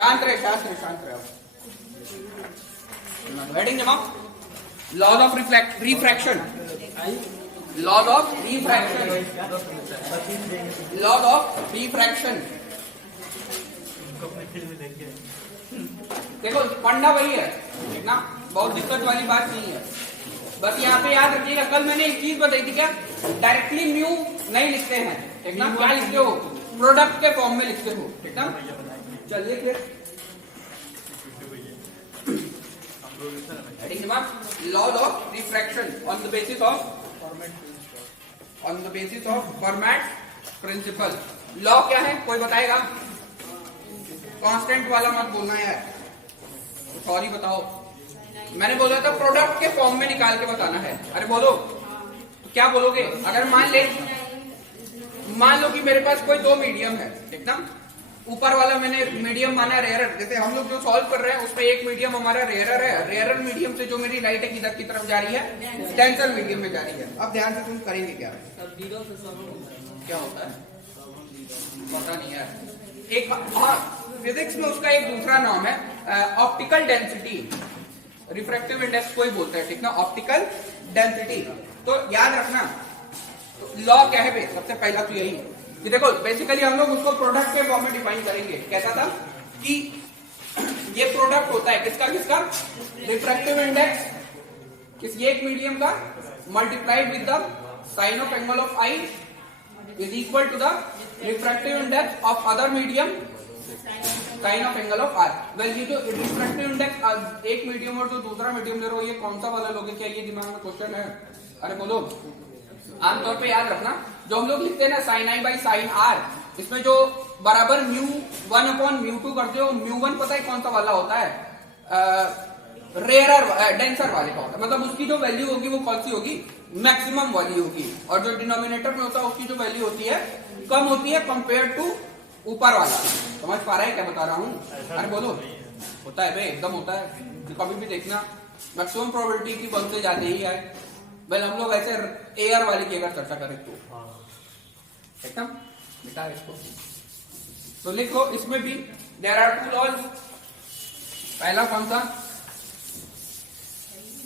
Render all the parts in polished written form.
शांत रहे, शांत रहे, शांत रहे। हेडिंग जमा, laws of refraction, laws of refraction, laws of refraction. देखो पढ़ना वही है, ठीक ना, बहुत दिक्कत वाली बात नहीं है। बस यहाँ पे याद रखिएगा, कल मैंने एक चीज बताई थी, क्या डायरेक्टली म्यू नहीं लिखते हैं, ठीक ना, क्या लिखते हो, प्रोडक्ट के फॉर्म में लिखते हो, ठीक ना। चलिए फिर laws of refraction on the basis of Fermat principle. Law क्या है, कोई बताएगा? कांस्टेंट वाला मत बोलना यार, सॉरी बताओ। मैंने बोला था प्रोडक्ट के फॉर्म में निकाल के बताना है। अरे बोलो, तो क्या बोलोगे? अगर मान लो कि मेरे पास कोई दो मीडियम है, ठीक ना, ऊपर वाला मैंने मीडियम माना रेयरर। जैसे हम लोग जो सॉल्व कर रहे हैं उसमें एक मीडियम हमारा रेयरर है, रेयरर मीडियम से जो मेरी लाइट है किधर की तरफ जा रही है, डेंसर मीडियम में जा रही है। अब ध्यान से तुम करेंगे क्या होता है पता नहीं यार। एक फिजिक्स में उसका एक दूसरा नाम है ऑप्टिकल डेंसिटी, रिफ्रैक्टिव इंडेक्स कोई बोलता है, ठीक ना, ऑप्टिकल डेंसिटी। तो याद रखना, लॉ क्या है? सबसे पहला तो यही कि देखो बेसिकली हम लोग उसको प्रोडक्ट के फॉर्म में डिफाइन करेंगे। कैसा था कि ये प्रोडक्ट होता है किसका रिफ्रैक्टिव इंडेक्स किसी एक मीडियम का multiplied with the sine of angle of i is equal to the refractive index of other medium sine of angle of r. Well ये जो रिफ्रैक्टिव इंडेक्स एक मीडियम और जो दूसरा मीडियम ले रहे हो, ये कौन सा वाला लोगे? क्या ये दिमाग में क्वेश्चन है? अरे बोलो। आमतौर पे याद रखना, जो हम लोग लिखते हैं ना sine I by sine r, इसमें जो बराबर mu one upon mu two करते हो, म्यू वन पता है कौन सा वाला होता है? रेयरर डेंसर वाले का होता है। मतलब उसकी जो वैल्यू होगी वो कौन सी होगी? मैक्सिमम वाली होगी। और जो डिनोमिनेटर में होता है उसकी जो वैल्यू होती है कम होती है कंपेयर टू ऊपर वाला। समझ पा रहा है क्या बता रहा हूँ? अरे बोलो। होता है भाई, एकदम होता है। कभी भी देखना मैक्सिमम प्रोबेबिलिटी की वन से ज्यादा ही है। वेल हम लोग ऐसे एयर वाली की अगर चर्चा करें तो एकदम बेटा इसको तो लिखो, इसमें भी देयर आर टू लॉज। पहला कौन सा?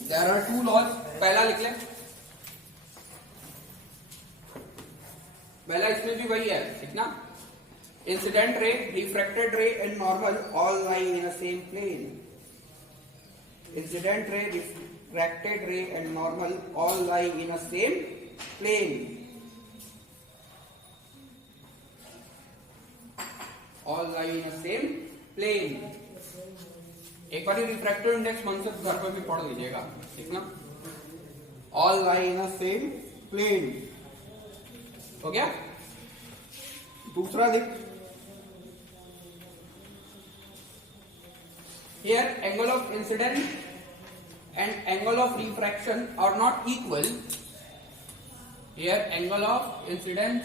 देयर आर टू लॉज, पहला लिख ले। पहला इसमें भी वही है, ठीक ना, incident ray, refracted ray and normal all lie in a same plane. Incident ray, refracted ray and normal all lie in a same plane. All lie in a same plane. एक बार रिफ्रैक्टिव इंडेक्स मन से घर पर भी पढ़ लीजिएगा, ठीक ना। All lie in a same plane. हो गया? दूसरा लिख। Here angle of incidence and angle of refraction are not equal. Here angle of incidence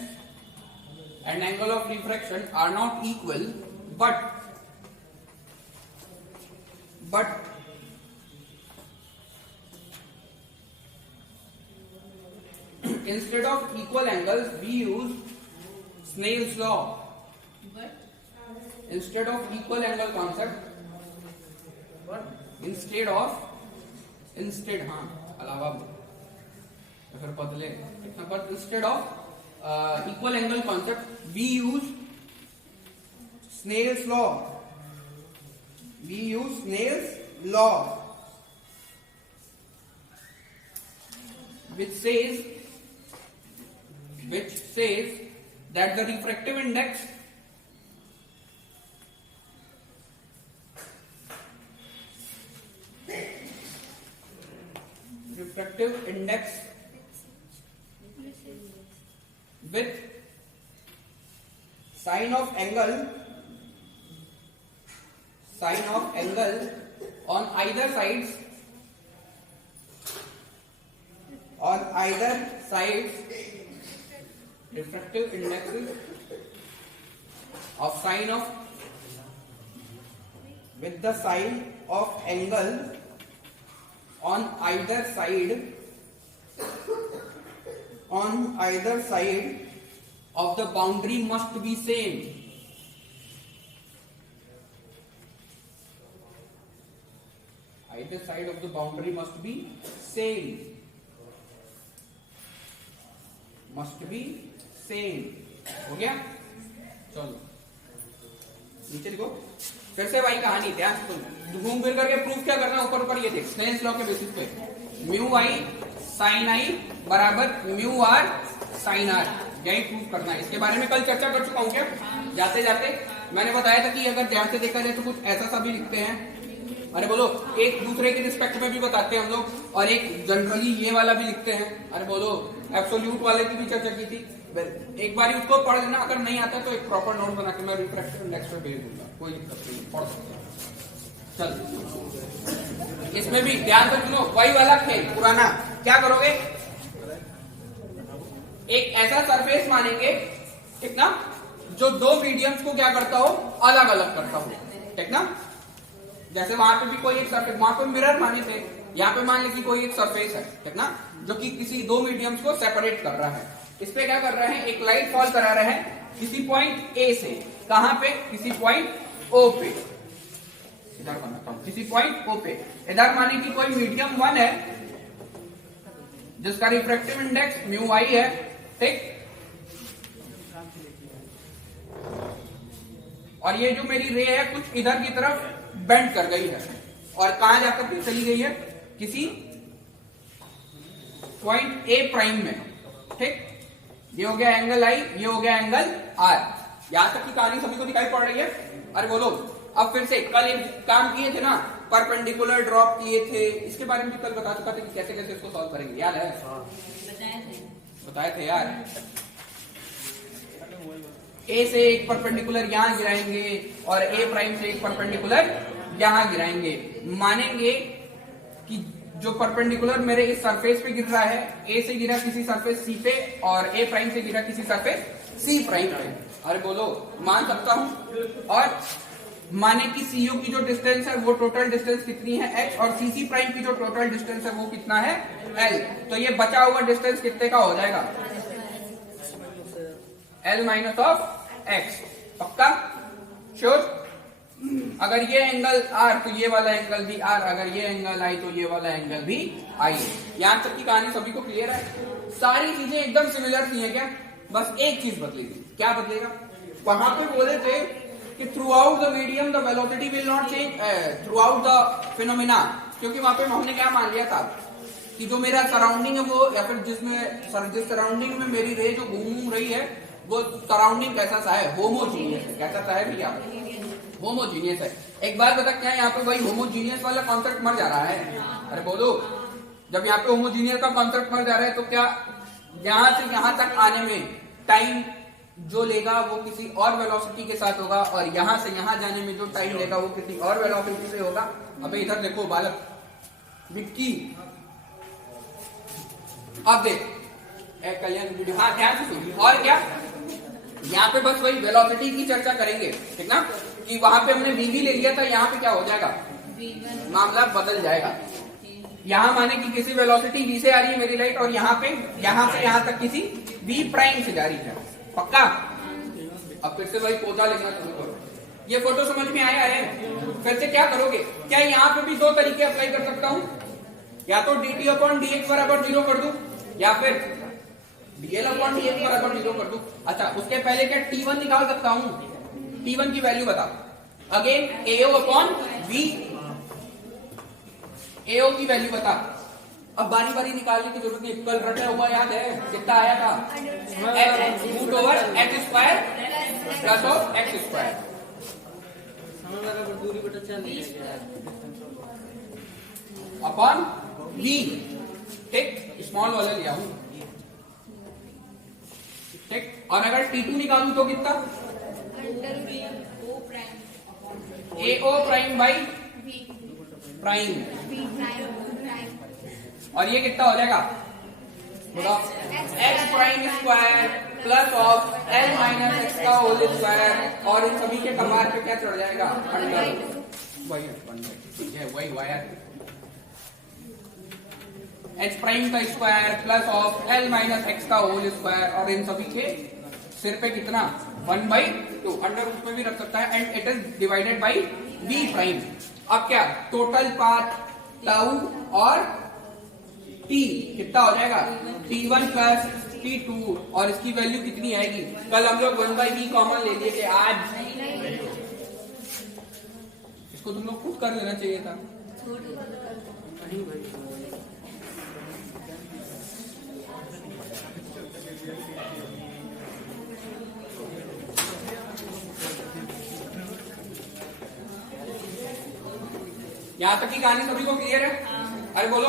and angle of refraction are not equal, but instead of equal angles we use Snell's law. Instead of equal angle concept, instead हाँ अलावा फिर बदले, but instead of equal angle concept we use Snell's law. which says that the refractive index with sign of angle on either sides refractive indexes of sign of with the sign of angle on either side of the boundary must be same. either side of the boundary must be same, must be same. हो गया? चलो नीचे लिखो फिर से वही कहानी, ध्यान से सुन, घूम फिर करके प्रूफ क्या करना है, ऊपर ऊपर ये देख, स्नेल्स लॉ के बेसिस पे म्यू आई साइन आई बराबर म्यू आर साइन आर, यही प्रूफ करना है। इसके बारे में कल चर्चा कर चुका हूं क्या, जाते जाते मैंने बताया था कि अगर ध्यान से देखा जाए तो कुछ ऐसा सा भी लिखते हैं, अरे बोलो, एक दूसरे के रिस्पेक्ट में भी बताते हैं हम लोग, और एक जनरली ये वाला भी लिखते हैं, अरे बोलो एब्सोल्यूट वाले की भी चर्चा की थी। एक बार उसको पढ़ लेना, अगर नहीं आता तो एक प्रॉपर नोट बना के मैं रिफ्रेक्टिव इंडेक्स पे भेज दूंगा, कोई दिक्कत नहीं, पढ़ सकते हैं। चल इसमें भी ध्यान से सुनो, वही वाला खेल पुराना, क्या करोगे, एक ऐसा सरफेस मानेंगे, ठीक ना, जो दो मीडियम्स को क्या करता हो, अलग अलग करता हो, ठीक ना। जैसे वहां पे भी कोई एक सरफेस, वहां पे मिरर माने थे, यहाँ पे मान लीजिए कोई एक सरफेस है, ठीक ना, जो कि किसी दो मीडियम्स को सेपरेट कर रहा है। इस पे क्या कर रहे हैं, एक लाइट फॉल करा रहे हैं किसी पॉइंट ए से, कहां पे, किसी पॉइंट ओ पे, इधर बनाता हूं, किसी पॉइंट ओ पे, इधर माने कि कोई मीडियम 1 है जिसका रिफ्रैक्टिव इंडेक्स म्यू आई है, ठीक, और ये जो मेरी रे है कुछ इधर की तरफ बेंड कर गई है, और कहां जाकर चली गई है, किसी पॉइंट ए प्राइम में, ठीक। ये हो गया एंगल आई, ये हो गया एंगल आर। यहां तक की कहानी सभी को दिखाई पड़ रही है, अरे बोलो। अब फिर से कल एक काम किए थे ना, परपेंडिकुलर ड्रॉप किए थे, इसके बारे में भी कल बता चुका था कि कैसे कैसे इसको सॉल्व करेंगे, याद है? बताए थे यार। ए से एक परपेंडिकुलर यहां गिराएंगे और ए प्राइम से एक परपेंडिकुलर यहां गिराएंगे, मानेंगे कि जो परपेंडिकुलर मेरे इस सरफेस पे गिर रहा है, ए से गिरा किसी सरफेस सी पे और ए प्राइम से गिरा किसी सरफेस सी प्राइम पे, अरे बोलो मान सकता हूं। और माने कि सीयू की जो डिस्टेंस है वो टोटल डिस्टेंस कितनी है, x, और सीसी प्राइम की जो टोटल डिस्टेंस है वो कितना है, l। तो ये बचा हुआ डिस्टेंस कितने का हो जाएगा, l माइनस ऑफ x, पक्का, श्योर। अगर ये एंगल r तो ये वाला एंगल भी r, अगर ये एंगल I तो ये वाला एंगल भी I। यहां तक की कहानी सभी को क्लियर है, सारी चीजें एकदम सिमिलर थी है क्या, बस एक चीज बदलेगी, क्या बदलेगा, वहां पे बोले थे कि through out the medium the velocity will not change through out the phenomena, क्योंकि वहां पे हमने क्या मान लिया था कि जो मेरा सराउंडिंग है वो, या फिर जिस सराउंडिंग में मेरी रे जो घूम रही है वो सराउंडिंग कैसा सा है, होमोजीनियस है, कैसा सा है भैया, होमोजीनियस है। एक बात बता, क्या यहाँ पे वही होमोजीनियस वाला कॉन्सेप्ट मर जा रहा है, अरे बोलो, जब यहाँ पे होमोजीनियस का कॉन्सेप्ट मर जा रहा है तो क्या यहाँ से यहाँ तक आने में टाइम जो लेगा वो किसी और वेलोसिटी के साथ होगा, और यहां से यहां जाने में जो टाइम लेगा वो किसी और वेलोसिटी से होगा। अबे इधर देखो बालक, विक्की, अब देख कल्याण वीडियो, हाँ ध्यान से सुन। और क्या, यहाँ पे बस वही वेलोसिटी की चर्चा करेंगे, ठीक ना, कि वहां पे हमने वी ले लिया था, यहाँ पे क्या हो जाएगा, मामला बदल जाएगा। यहाँ माने कि किसी वेलोसिटी v से आ रही है मेरी लाइट, और यहाँ पे यहाँ से यहाँ तक किसी v प्राइम से जा रही है, पक्का। अब फिर से भाई पोता लिखना शुरू करो, ये फोटो समझ में आया है। फिर से क्या करोगे, क्या यहाँ पे भी दो तरीके अप्लाई कर सकता हूँ, या तो dt अपॉन dx बराबर 0 कर दूं, या फिर dl अपॉन dx बराबर 0 कर दूं। अच्छा, उसके पहले क्या t1 निकाल सकता हूँ, t1 की वैल्यू बता, again ao upon v, ao की वैल्यू बता। अब बारी बारी निकालने की जरूरत नहीं, कल रटा हुआ याद है कितना आया था, root over x square plus of x square, upon v, ठीक, स्मॉल वाला लिया हूं, ठीक। और अगर t2 निकालूं तो कितना, ao प्राइम बाई प्राइम, और ये कितना हो जाएगा, x prime square plus of L minus X का होल स्क्वायर, और इन सभी के कमार पे क्या चढ़ जाएगा, अंडर, वही वायर, एक्स प्राइम का square plus of L minus X का होल स्क्वायर, और इन सभी के सिर पे कितना, 1/2, अंडर रूट में भी रख सकता है, and it is divided by v prime. अब क्या, टोटल पाथ टाउ और टी कितना हो जाएगा t1 प्लस t2 और इसकी वैल्यू कितनी आएगी? कल हम लोग 1/v कॉमन ले लिए थे, आज इसको तुम लोग खुद कर लेना चाहिए था। यहां तक की कहानी सभी को क्लियर है? अरे बोलो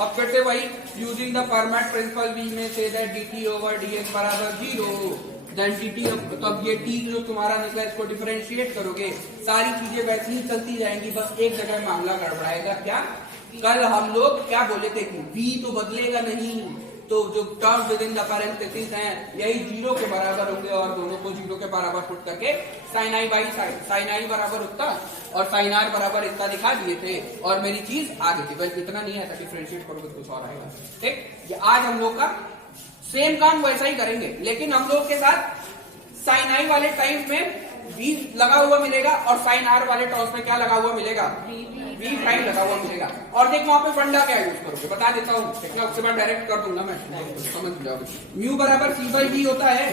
अब फिर से वही using the Fermat principle we में से दैट dt ओवर dx बराबर 0 देन dt। तो अब ये t जो तुम्हारा निकला इसको डिफरेंशिएट करोगे, सारी चीजें वैसे ही चलती जाएंगी, बस एक जगह मामला गड़बड़ाएगा। क्या? कल हम लोग क्या बोले थे कि v तो बदलेगा नहीं, तो जो term with in the parenthesis हैं यही 0 के बराबर होंगे और दोनों को 0 के बराबर पुट करके sin i by sin i बराबर उतना और sin r बराबर इतना दिखा दिए थे और मेरी चीज आ गई थी। बस इतना नहीं है, डिफरेंशिएट करोगे तो कुछ और आएगा। ठीक, ये आज हम लोग का सेम काम वैसा ही करेंगे, लेकिन हम लोग के साथ sin i वाले टाइम में v लगा हुआ मिलेगा और sin r वाले टर्म्स में क्या लगा हुआ मिलेगा? v प्राइम लगा हुआ मिलेगा। और देख वहां पे फंडा क्या यूज करोगे बता देता हूँ, देखना उसके बाद डायरेक्ट कर दूंगा मैं, समझ जाओगे। म्यू बराबर c बाई v होता है,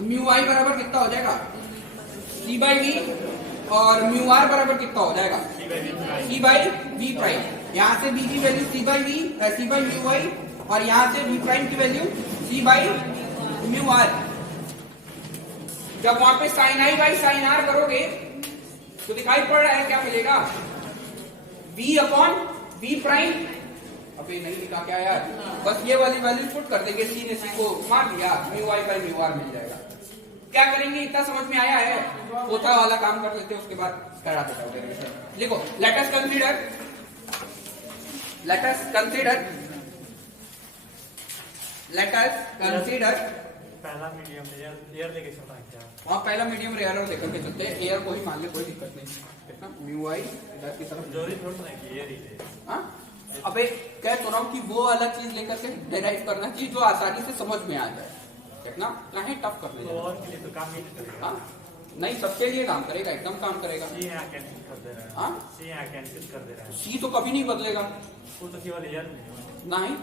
म्यू i बराबर कितना हो जाएगा? c बाई v और म्यू r बराबर कितना हो जाएगा? c by v prime. यहाँ से v की value c by mu i और यहाँ से v प्राइम की value c by mu r। जब वहां पे sin i by sin r करोगे तो दिखाई पड़ रहा है क्या मिलेगा? v upon v prime. अबे नहीं लिखा क्या यार, बस ये वाली वैल्यू पुट कर देंगे, c ने c को मार दिया, mu i by mu r मिल जाएगा। क्या करेंगे? इतना समझ में आया है? होता वाला काम कर लेते, उसके बाद करा देता हूं। लिखो लेट अस कंसीडर पहला मीडियम एयर लेके चलता है क्या? हाँ पहला मीडियम रेयर और लेकर के चलते हैं, एयर को ही मान ले, कोई दिक्कत नहीं। कितना म्यू आई इधर की तरफ जरूरी थोड़ा है कि एयर ही है। हाँ अबे कह तो रहा हूँ कि वो वाला चीज लेकर के डेराइव करना चाहिए जो आसानी से समझ में आ जाए। देखना कहीं टफ करने तो और के लिए तो काम नहीं करेगा। हाँ नहीं, सबके लिए काम करेगा, एकदम काम करेगा। सी यहाँ कैंसिल कर दे रहा है। हाँ सी यहाँ कैंसिल कर दे रहा है। सी तो कभी नहीं बदलेगा, वो तो केवल एयर में है। नहीं।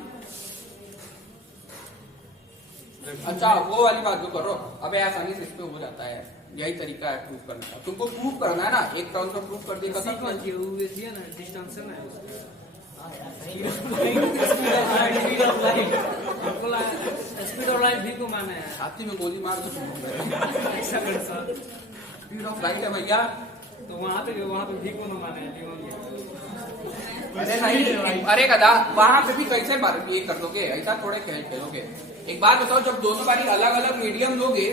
अच्छा वो वाली बात जो करो, अबे आसानी से इस पे हो जाता है, यही तरीका है प्रूफ करने का। तुमको प्रूफ करना है ना, एक टर्म को प्रूफ कर देगा सब स्पीड ऑफ लाइट भी को माना है, छाती में गोली मार दो। स्पीड ऑफ लाइट है भैया, तो वहाँ पे भी को न माने अरे नहीं, अरे गधा वहां पे भी कैसे ये कर दोगे? ऐसा थोड़े खेलोगे। एक बात बताओ, जब दोनों बारी अलग अलग मीडियम लोगे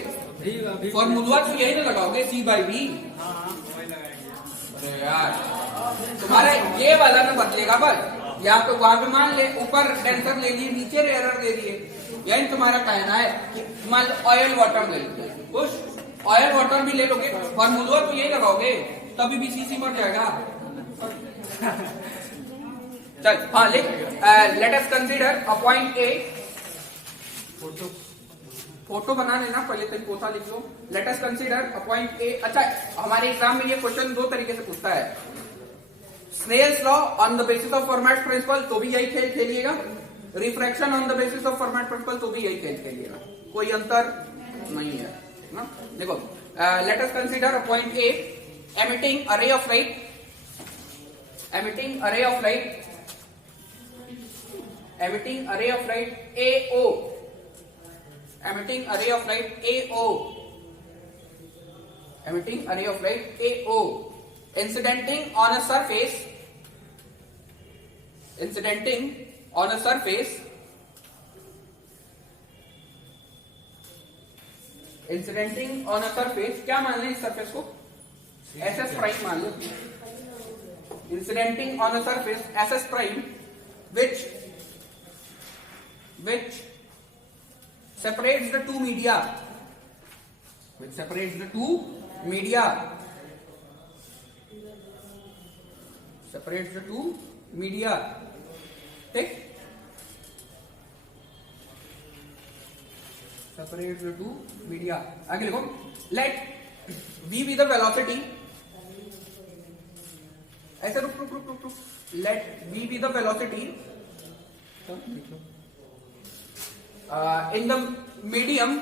फॉर्मूला तो यही ना लगाओगे सी बाई वी। अरे यार तुम्हारा ये वाला ना बदलेगा, बस यहाँ पे वहां पे मान ले ऊपर टेंसर ले लिए, नीचे रेयर ले लिए। यही तुम्हारा कहना है कि मान ऑयल वाटर ले लीजिए, कुछ ऑयल वाटर भी ले लोगे, फॉर्मूला तो यही लगाओगे, तभी भी सीसी मर जाएगा। चल हाँ लिख, let us consider a point A. Photo बना लेना पहले, तक पोता लिख लो। Let us consider a point A. अच्छा हमारे एग्जाम में ये क्वेश्चन दो तरीके से पूछता है, Snell's law on the basis of Fermat principle तो भी यही खेल खेलिएगा, refraction on the basis of Fermat principle तो भी यही खेल खेलिएगा, कोई अंतर नहीं है ना। देखो let us consider a point A, emitting array of light, emitting array of light AO, emitting array of light AO, emitting array of light AO, incidenting on a surface, incidenting on a surface, incidenting on a surface, क्या मान लें इस surface को? SS prime मान लो। Incidenting on a surface SS prime which separates the two media, which separates the two media, separates the two media, ठीक, separates the two media। आगे लिखो, let v be the velocity, ऐसे रुक रुक रुक रुक रुक, late v be the velocity in the medium,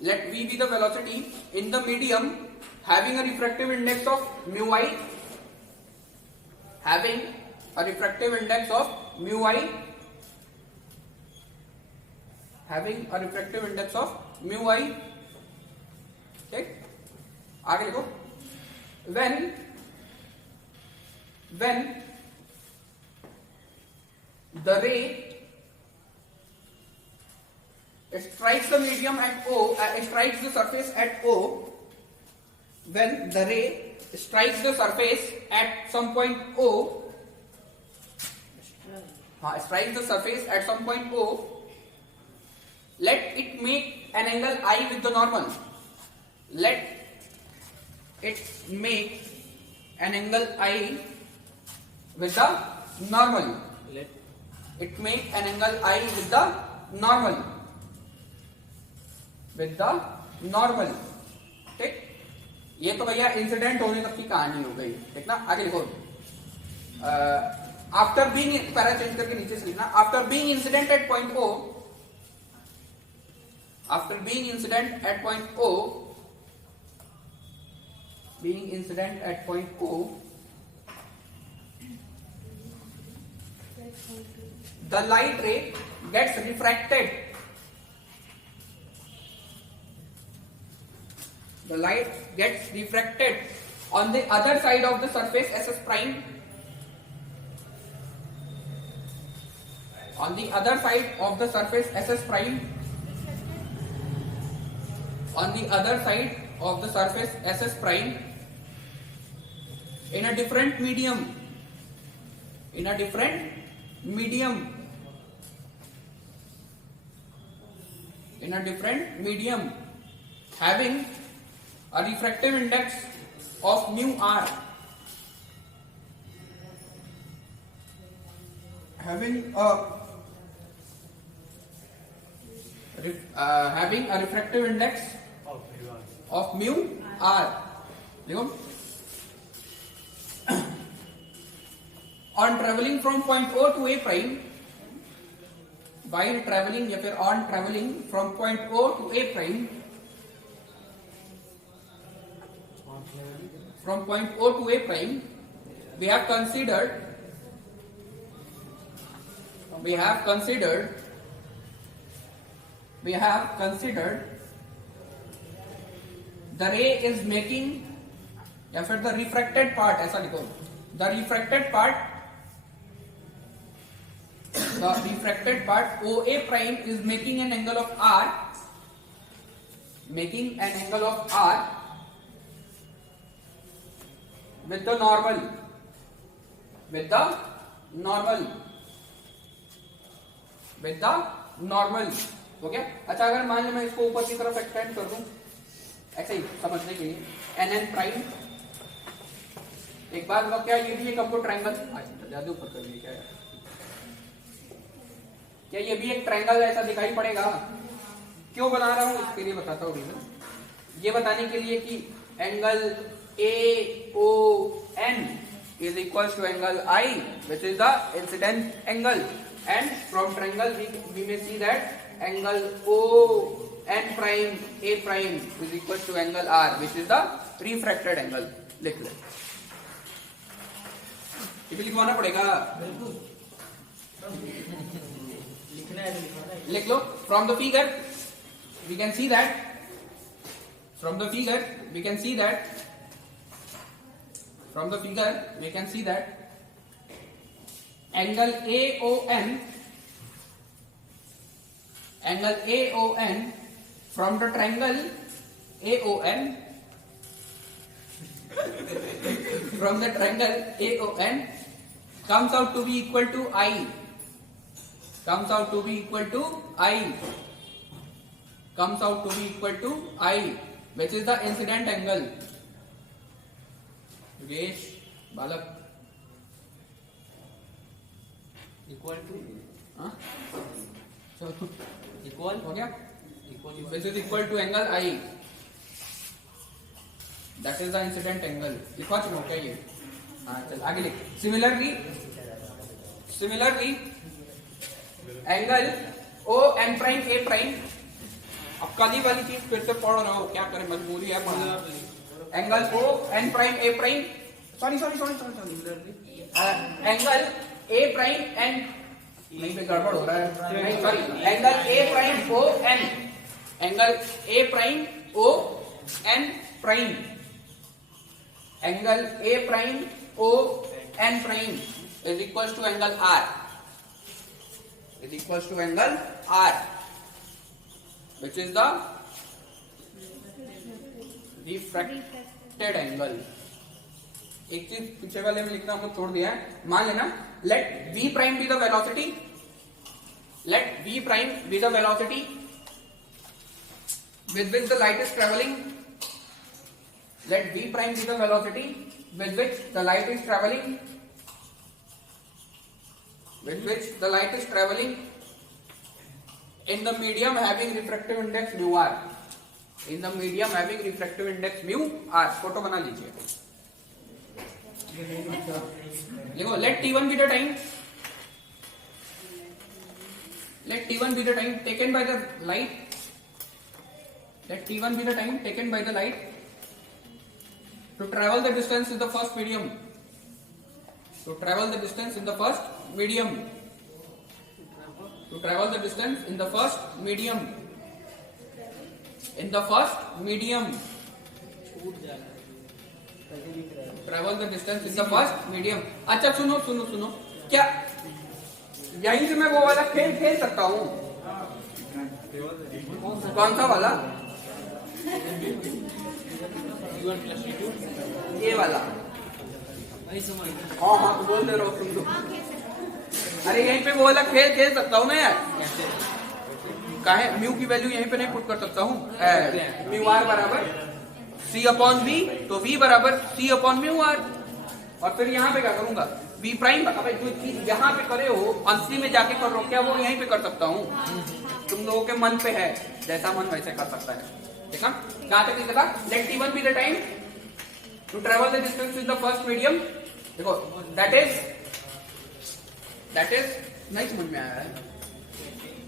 let v be the velocity in the medium having a refractive index of mu I, having a refractive index of mu I, having a refractive index of mu I. ठीक, आगे लिखो, when the ray strikes the medium at O, strikes the surface at O, when the ray strikes the surface at some point O, strikes the surface at some point O, let it make an angle I with the normal. Let it make an angle I with the normal. Let It make an angle I with the normal. With the normal. ठीक, ये तो भैया incident होने तक की कहानी हो गई, ठीक ना. आगे लिखो, आफ्टर बीइंग, पैरा चेंज करके नीचे से लिखना, after being incident at point O, after being incident at point O, being incident at point O, the light ray gets refracted. The light gets refracted on the other side of the surface SS prime. On the other side of the surface SS prime. On the other side of the surface SS prime, in a different medium, in a different medium, in a different medium, having a refractive index of mu r, having a refractive index of mu r. देखो, on traveling from point O to A prime, while traveling या फिर on traveling from point O to A prime, from point O to A prime, we have considered the ray is making, या फिर the refracted part, ऐसा लिखो, the refracted part OA prime is making an angle of R, with the normal. हो गया. अच्छा, अगर मान लो मैं इसको ऊपर की तरफ एक्सटेंड कर दूं, ऐसे ही समझने के लिए, NN प्राइम, एक बार मतलब क्या ये भी एक आपको ट्रायंगल, ज्यादा ऊपर कर दिया क्या ये भी एक ट्रायंगल ऐसा दिखाई पड़ेगा. क्यों बना रहा हूं, इसके लिए बताता हूं रीजन. ये बताने के लिए कि angle AON is equals to angle I, which is the incident angle, and from triangle we may see that angle ON prime A prime is equals to angle R, which is the refracted angle. लिख ले, ये भी लिखवाना पड़ेगा, लिख लो. From the figure we can see that angle AON from the triangle AON comes out to be equal to I, which is the incident angle. Yogesh, Balak, equal to equal हो गया, equal which is equal to angle I, that is the incident angle. लिखवा चुका क्या ये? हाँ चल आगे लिख। Similarly angle O N prime A prime, अब कल ही वाली चीज फिर से पढ़ रहा हो, क्या करें मजबूरी है पढ़ना। Angle O N prime A prime, sorry angle A prime N, नहीं पे गड़बड़ हो रहा है, नहीं sorry, angle A prime O N, angle A prime O N prime, angle A prime O N prime is equals to angle R, is equals to angle R, which is the refracted angle। एक चीज पीछे वाले में लिखना हमको छोड़ दिया है, मान लेना let v prime be the velocity, let v prime be the velocity with which the light is traveling, let v prime be the velocity with which the light is traveling, with which the light is traveling in the medium having refractive index mu r, in the medium having refractive index mu r। Photo बना लीजिए, देखो let t1 be the time, let t1 be the time taken by the light, let t1 be the time taken by the light to travel the distance in the first medium, to travel the distance in the first medium, to travel the distance in the first medium, in the first medium, travel the distance in the first medium। अच्छा सुनो सुनो सुनो, क्या यहीं से मैं वो वाला खेल खेल सकता हूँ? कौन सा वाला? ये वाला? हाँ हाँ बोल दे रहा हूँ, सुन लो। अरे यहीं पे वो वाला खेल खेल सकता हूँ मैं यार, काहे म्यू की वैल्यू यहीं पे नहीं पुट कर सकता हूँ? म्यू आर बराबर सी अपॉन वी, तो वी बराबर सी अपॉन म्यू आर, और फिर यहाँ पे क्या करूंगा? वी प्राइम, अबे जो चीज यहाँ पे करे हो अंशी में जाके कर रहे हो, क्या वो यहीं पे कर सकता हूँ? तुम लोगों के मन पे है, जैसा मन वैसे कर सकता है, ठीक है? कहाँ तक लिखा? Let t1 be the time to travel the distance in the first medium. देखो दैट इज नहीं समझ में आया है,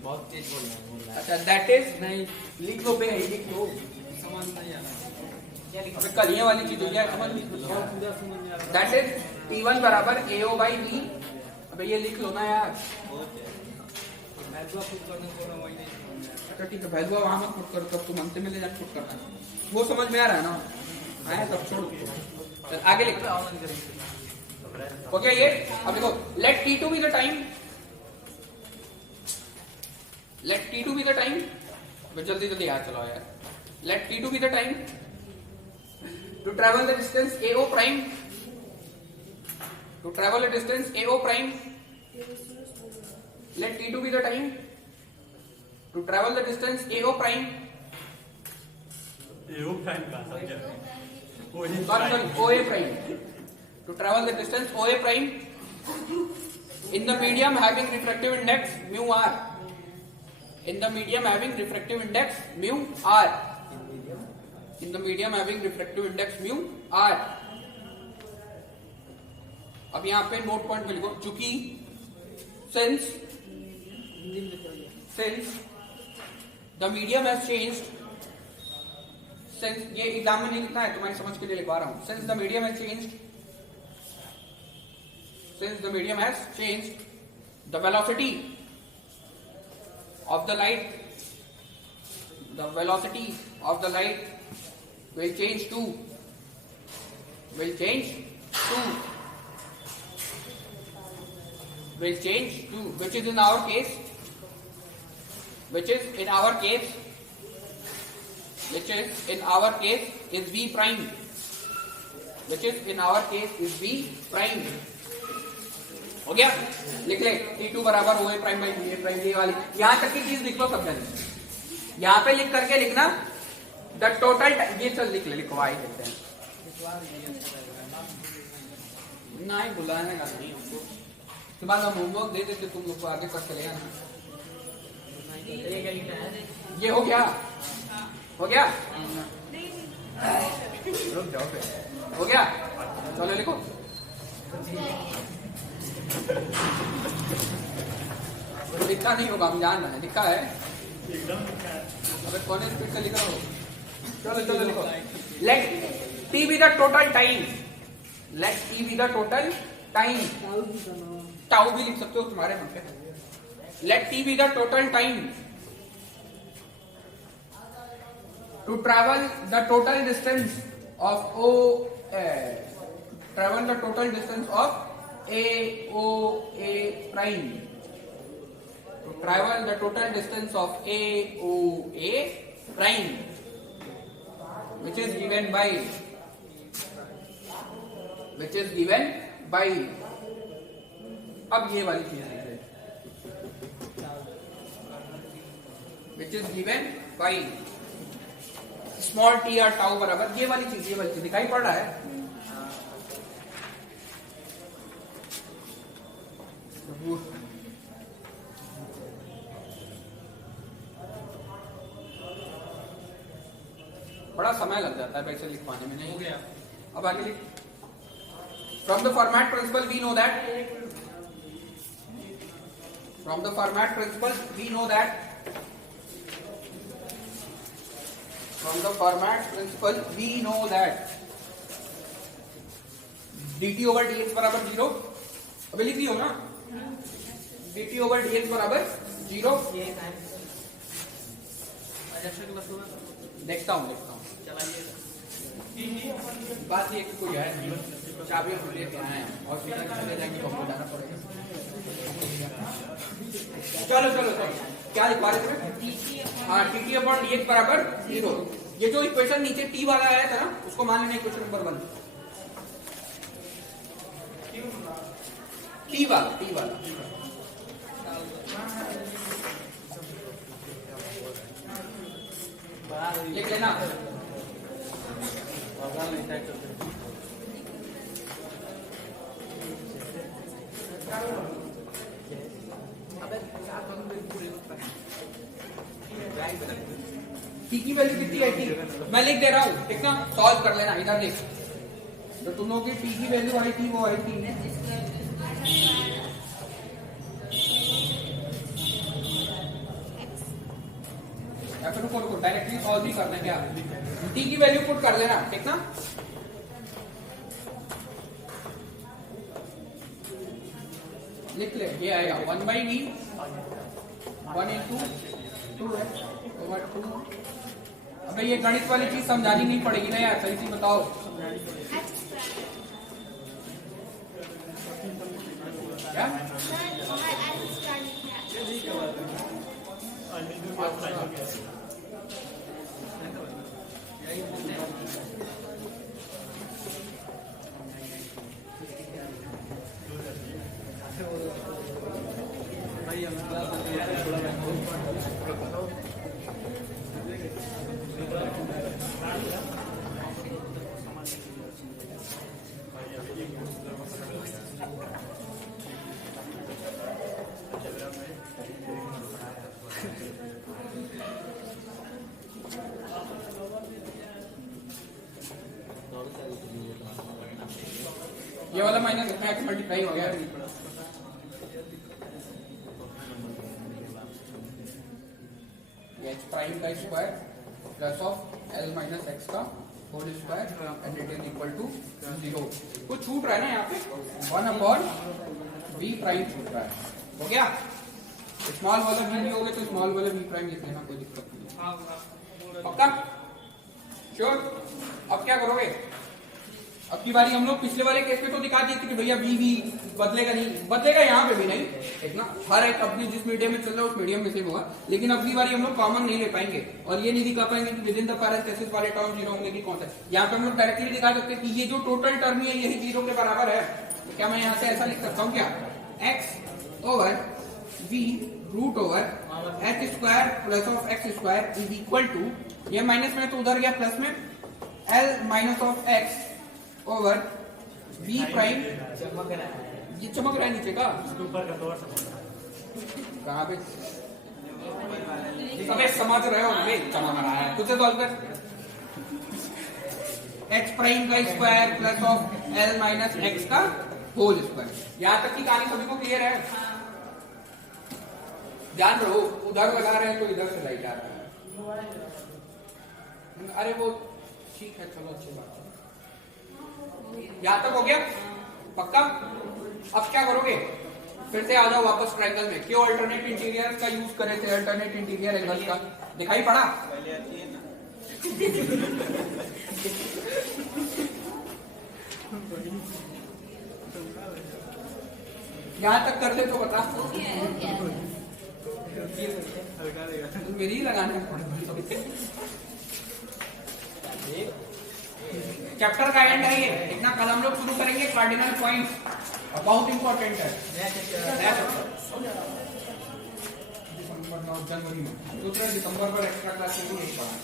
बहुत तेज बोल रहा है। अच्छा दैट इज नहीं, लिख लो बे, लिख लो, समझ नहीं आ रहा। अबे कल ये वाली चीज हो गया, समझ नहीं। दैट इज t1 बराबर ao बाई v, अबे ये लिख लो ना यार। अच्छा ठीक है, वैल्यू वहां मत पुट करो, तब तुम अंत में ले जाकर पुट करना, वो समझ में आ रहा है ना? आया तब छोड़ो, चल आगे लिख। हो गया ये? अब देखो let t2 be the time, let t2 be the time, जल्दी जल्दी याद चलाओ यार। Let t2 be the time to travel the distance ao prime, to travel the distance ao prime, let t2 be the time to travel the distance ao prime, AO prime का समझा, sorry oa prime, to travel the distance oa prime in the medium having refractive index mu r, in the medium having refractive index mu r, in the medium having refractive index mu r। अब यहाँ पे note point में लिखो, चूंकि since the medium has changed, since ये exam में नहीं लिखना है, तुम्हारी समझ के लिए लिखवा रहा हूं। since the medium has changed, since the medium has changed, the velocity of the light, the velocity of the light will change to, will change to, will change to, which is in our case, which is in our case, which is in our case is v prime, which is in our case is v prime। हो गया? लिख ले t2 बराबर o a prime by v a prime, ये वाली यहां तक की चीज लिख लो सब जन, यहां पे लिख करके लिखना द टोटल, ये चल लिख ले, लिखवा ही देते हैं, नहीं बुलाने का नहीं हमको, उसके बाद हम होमवर्क दे देते तुम लोग को, आगे कर चलेगा ना। ये हो गया? हो गया? रुक जाओ फिर, हो गया? चलो लिखो लिखा नहीं होगा, हम जान रहे हैं, लिखा है। एकदम लिखा है। अबे कौन है स्पीड से लिखा हो? चलो चलो लिखो। Let T be the total time, let T be the total time, tau भी लिख सकते हो तुम्हारे मन पे। Let T be the total time to travel the total distance of O, travel the total distance of A O A prime, to travel the total distance of AOA prime, which is given by अब ये वाली चीज है, which is given by small t or tau बराबर ये वाली चीज दिखाई पड़ रहा है। बड़ा समय लग जाता है पैसे लिखवाने में, नहीं हो गया। अब आगे लिख। From the Fermat principle we know that, from the Fermat principle we know that, from the Fermat principle we know that dt over dx बराबर 0। अभी लिख दियो ना, dt ओवर dx बराबर 0। देखता हूँ बात ये कि कोई है चाबी हम लेके आए हैं और फिर चले जाएंगे, हमको जाना पड़ेगा। चलो चलो चलो क्या लिखवा रहे थे? हाँ, टी अपॉन dx बराबर 0। ये जो इक्वेशन नीचे टी वाला आया था ना, उसको मान लेना इक्वेशन नंबर 1। टी वाला लिख लेना। टी की वैल्यू कितनी है? टी मैं लिख दे रहा हूँ, ठीक ना? सॉल्व कर लेना, इधर लिख। तो तुम लोगों की टी की वैल्यू आई थी, वो आई थी या फिर रुको डायरेक्टली सॉल्व ही करना है क्या? टी की वैल्यू पुट कर लेना, ठीक ना? लिख ले, ये आएगा 1/v 1 into 2 over 2। अबे ये गणित वाली चीज समझानी नहीं पड़ेगी ना यार, सही से बताओ। क्या? ये वाला माइनस इसमें आके मल्टीप्लाई हो गया। एच प्राइम का square plus of L minus X का whole square and it is equal to 0। कुछ छूट रहा है ना यहाँ पे, 1/v प्राइम छूट रहा है। हो गया? स्मॉल वाला v भी हो गया तो स्मॉल वाला v प्राइम लिख लेना, कोई दिक्कत नहीं। पक्का? श्योर? अब क्या करोगे? अब की बारी हम लोग पिछले वाले केस में तो दिखा दिए थे कि भैया v बदलेगा नहीं, बदलेगा यहाँ पे भी नहीं, ठीक ना? हर एक अपनी जिस मीडियम में चल रहा है उस मीडियम में से होगा। लेकिन अब की बारी हम लोग कॉमन नहीं ले पाएंगे और ये नहीं दिखा पाएंगे कि विद इन द पैरेंथेसिस वाले टर्म 0 होंगे कि कौन सा। यहाँ पे हम लोग डायरेक्टली दिखा सकते हैं कि ये जो टोटल टर्म है यही 0 के बराबर है। तो क्या मैं यहाँ से ऐसा लिख सकता हूँ क्या? x over v root over h square plus of x square is equal to, ये माइनस में तो उधर गया प्लस में, l minus of x over v prime. ये चमक रहा है नीचे का, ऊपर का तो कहाँ पे? अबे समझ रहे हो? चमक रहा है, कुछ सॉल्व कर। x प्राइम का square plus of l minus x का होल स्क्वायर। यहाँ तक की कहानी सभी को क्लियर है? ध्यान रहो, उधर लगा रहे हैं तो इधर से लाइट आ रहा है। अरे वो ठीक है, चलो अच्छी बात है। यहाँ तक हो गया पक्का? अब क्या करोगे? फिर से आ जाओ वापस ट्रायंगल में। क्यों अल्टरनेट इंटीरियर का यूज करे थे? अल्टरनेट इंटीरियर एंगल का दिखाई पड़ा? यहाँ तक कर ले तो बता। मेरी ही लगाने चैप्टर का एंड है ये। इतना कल हम लोग शुरू करेंगे कार्डिनल पॉइंट्स, बहुत इंपॉर्टेंट है। जनवरी में 2 दिसंबर पर एक्स्ट्रा क्लास नहीं पढ़ा,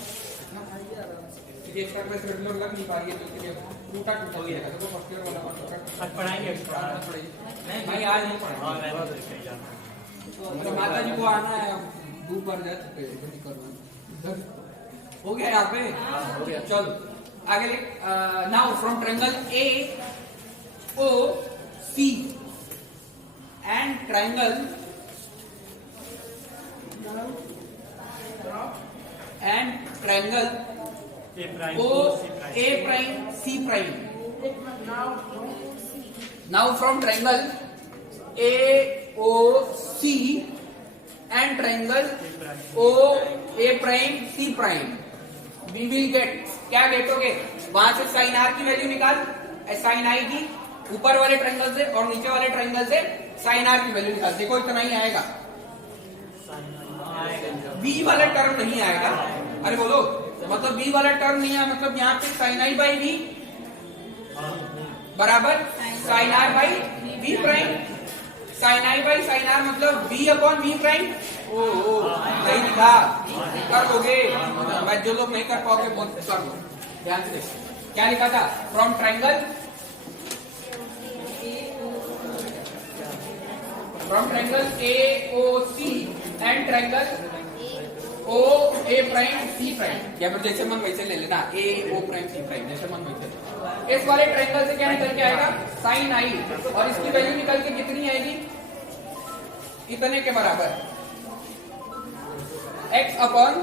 एक्स्ट्रा क्लास रेगुलर लग नहीं पा रही है तो इसलिए टूटा ही रहेगा। तो फर्स्ट ईयर वाला आज पढ़ाएंगे नहीं, आज नहीं पढ़ाएंगे। मतलब माता जी को आना है, दूर पर जा चुके हैं। हो गया यहाँ पे? हो गया। चलो आगे लिख। Now from triangle A O C and triangle O A prime C prime. Now from triangle A O C and triangle O A prime C prime we will get, क्या गेटोगे? वहां से साइन आर की value निकाल, sine I की, ऊपर वाले triangle से और नीचे वाले ट्रायंगल से साइन आर की वैल्यू निकाल। देखो इतना ही आएगा, बी वाला टर्म नहीं आएगा। अरे बोलो, मतलब बी वाला टर्म नहीं है, मतलब यहाँ पे साइन आई बाई वी बराबर sine R by V prime. Sine I by sine R मतलब V upon V prime. O नहीं लिखा, कर दोगे। मैं जो लोग नहीं कर पाओगे बहुत कर लो ध्यान से। क्या लिखा था? From triangle A O C and triangle O A prime C prime, या फिर जैसे मन वैसे ले लेना, ए ओ प्राइम सी प्राइम, जैसे मन वैसे। इस वाले ट्रायंगल से क्या निकल के आएगा? साइन आई, और इसकी वैल्यू निकल के कितनी आएगी? इतने के बराबर x upon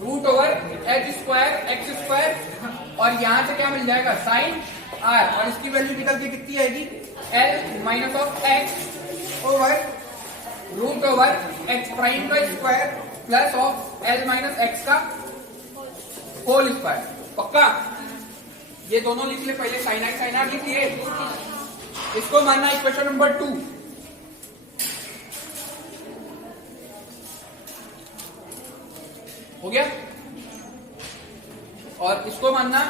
root over H square X square, और यहां से क्या मिल जाएगा? साइन आर, और इसकी वैल्यू निकल के कितनी आएगी? l minus of X over root over X prime का square plus of l minus X का होल स्क्वायर। पक्का? ये दोनों लिख ले पहले, साइन आर लिख लिए। इसको मानना इक्वेशन नंबर 2। हो गया? और इसको मानना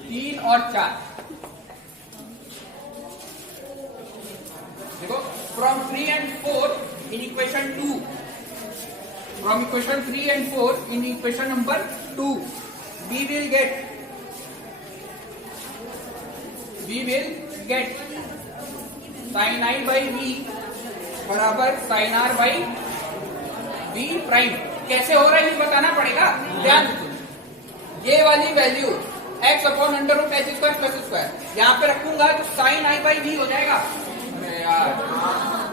3 और 4। देखो, from 3 and 4 in equation 2, from equation 3 and 4 in equation number 2, we will get sin I by v बराबर sin r by v prime. कैसे हो रहा है ये बताना पड़ेगा, ध्यान दो। ये वाली value x upon under root H square plus square यहाँ पे रखूंगा तो साइन आई बाई वी हो जाएगा। अरे यार,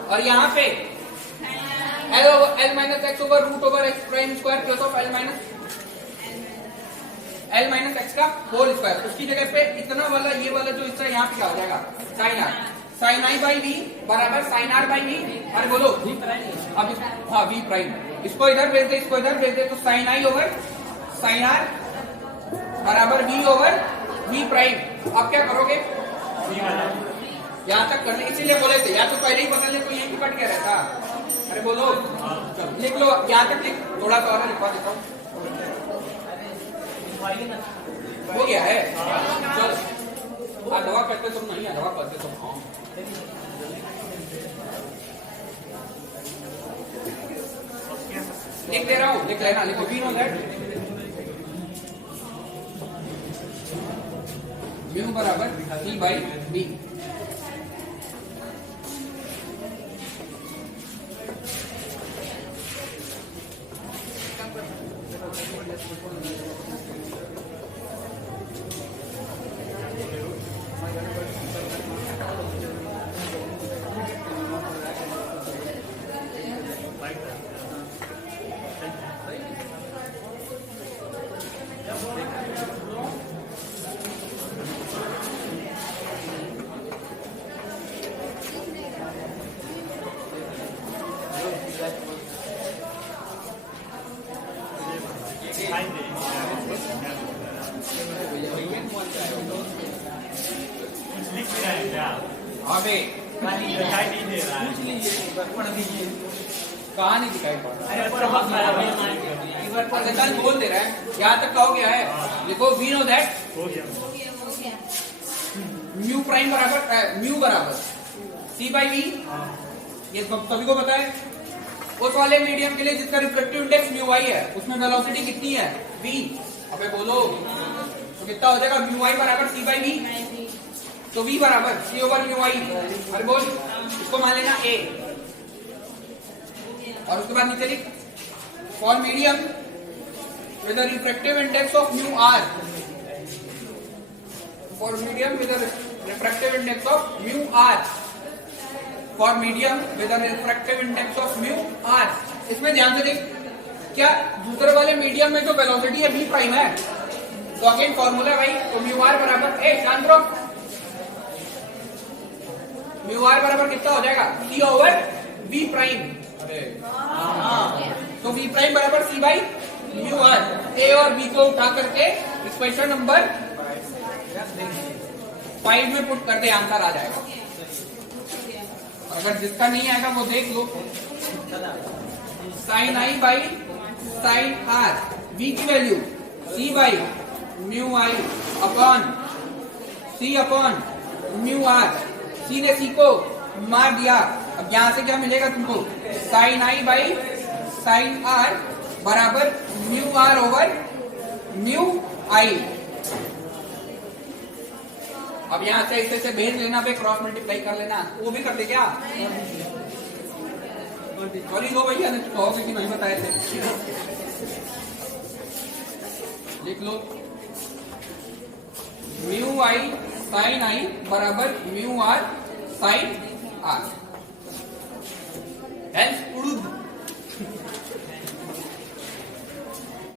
और यहाँ पे L minus X over root over X prime square plus of L minus X का होल स्क्वायर। उसकी जगह पे इतना वाला, ये वाला जो हिस्सा यहाँ पे क्या हो जाएगा? Sine R, sine I by V बराबर साइन आर बाई वी। अरे बोलो अब, हाँ वी प्राइम। इसको इधर भेज दे, इसको इधर भेज दे, तो sine I over sine R बराबर वी ओवर वी प्राइम। अब क्या करोगे? यहाँ तक कर ले, इसीलिए बोले थे या तो पहले ही बदल ले तो यही कट गया रहता। अरे बोलो, चलो लिख लो, यहाँ तक लिख, थोड़ा सा और लिखवा देता हूँ। हो गया है? चलो, अधवा करते तुम नहीं, अधवा करते तुम। हाँ, लिख दे रहा हूँ, लिख लेना, लिखो बी नो दैट म्यू बराबर ई बाई बी। पे दिखाई नहीं दे रहा है। पूछ लीजिए पढ़ लीजिए। कहाँ नहीं दिखाई पड़ रहा अरे ऊपर बहुत सारा है। है? कल बोल दे रहा है, यहाँ तक का हो गया है। देखो वी नो दैट हो गया। म्यू प्राइम बराबर म्यू बराबर सी बाई वी, ये सभी को पता है। उस वाले मीडियम के लिए जिसका रिफ्लेक्टिव इंडेक्स म्यू आई है, उसमें वेलोसिटी कितनी है वी। अबे बोलो तो कितना हो जाएगा, म्यू आई बराबर सी बाई वी, तो वी बराबर सी ओवर म्यू आई। अरे बोल, इसको मान लेना ए, और उसके बाद नीचे लिख for medium with the refractive index of mu R, for medium with a refractive index of mu r, for medium with a refractive index of mu r। इसमें ध्यान से देख, क्या दूसरे वाले मीडियम में जो वेलोसिटी है v प्राइम है, तो अगेन फॉर्मूला है भाई, तो म्यू आर बराबर शांत रहो, म्यू आर बराबर कितना हो जाएगा c ओवर v प्राइम। अरे तो v प्राइम बराबर c by mu R. a और b को उठा करके इक्वेशन नंबर 5 में पुट कर दे, आंसर आ जाएगा। अगर जिसका नहीं आएगा वो देख लो, sine I by sine r, V की value C by mu i upon C upon mu r. C ने सी को मार दिया, अब यहां से क्या मिलेगा तुमको, sine I by sine R बराबर mu R over mu I. अब यहाँ से इसे भेज लेना, पे क्रॉस मल्टीप्लाई कर लेना, वो भी करते क्या। सॉरी लो भैया, ने कहोगे कि नहीं बताए थे। लिख लो म्यू आई साइन आई बराबर म्यू आर साइन आर।